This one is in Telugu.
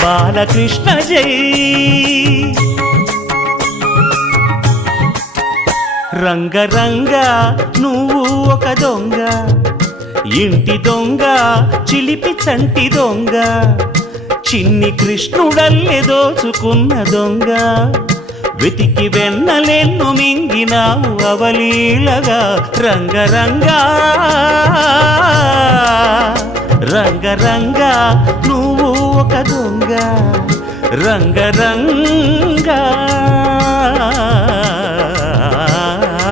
బాలకృష్ణ జై రంగరంగ నువ్వు ఒక దొంగ ఇంటి దొంగ చిలిపి చంటి దొంగ చిన్ని కృష్ణుడల్లె దోచుకున్న దొంగ వెతికి వెన్నలెన్ను మింగినావు అవలీలగా రంగరంగా రంగరంగా నువ్వు ఒక దొంగ రంగరంగా